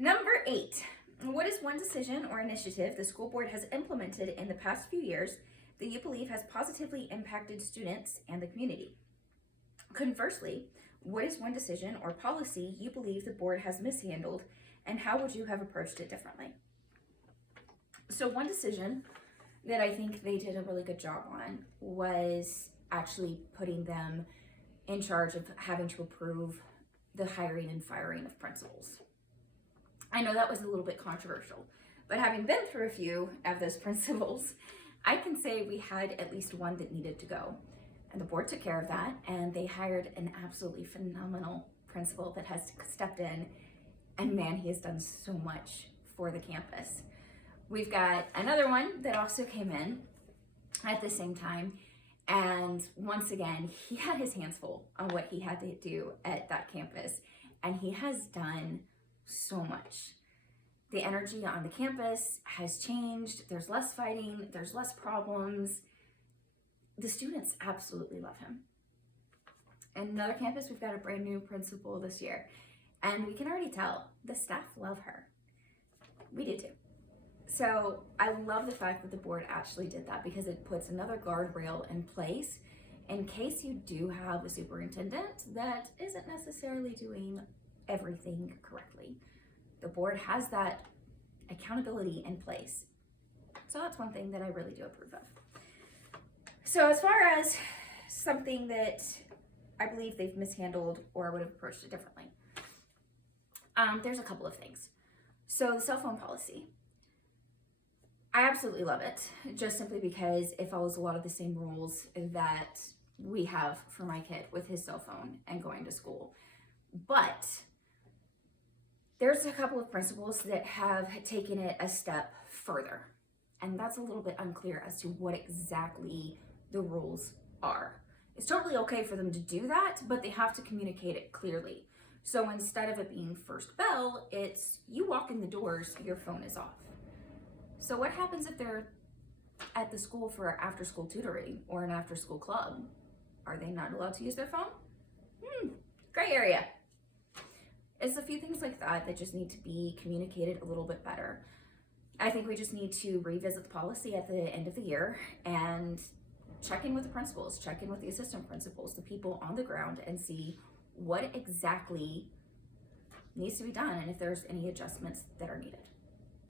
Number 8, what is one decision or initiative the school board has implemented in the past few years that you believe has positively impacted students and the community? Conversely, what is one decision or policy you believe the board has mishandled, and how would you have approached it differently? So one decision that I think they did a really good job on was actually putting them in charge of having to approve the hiring and firing of principals. I know that was a little bit controversial, but having been through a few of those principals, I can say we had at least one that needed to go. And the board took care of that, and they hired an absolutely phenomenal principal that has stepped in, and man, he has done so much for the campus. We've got another one that also came in at the same time, and once again, he had his hands full on what he had to do at that campus, and he has done so much. The energy on the campus has changed. There's less fighting, there's less problems. The students absolutely love him. And another campus, we've got a brand new principal this year, and we can already tell the staff love her. We do too. So I love the fact that the board actually did that, because it puts another guardrail in place in case you do have a superintendent that isn't necessarily doing everything correctly. The board has that accountability in place. So that's one thing that I really do approve of. So as far as something that I believe they've mishandled or would have approached it differently, there's a couple of things. So the cell phone policy, I absolutely love it, just simply because it follows a lot of the same rules that we have for my kid with his cell phone and going to school. But there's a couple of principals that have taken it a step further, and that's a little bit unclear as to what exactly the rules are. It's totally okay for them to do that, but they have to communicate it clearly. So instead of it being first bell, it's you walk in the doors, your phone is off. So what happens if they're at the school for after school tutoring or an after school club? Are they not allowed to use their phone? Gray area. It's a few things like that that just need to be communicated a little bit better. I think we just need to revisit the policy at the end of the year and check in with the principals, check in with the assistant principals, the people on the ground, and see what exactly needs to be done and if there's any adjustments that are needed.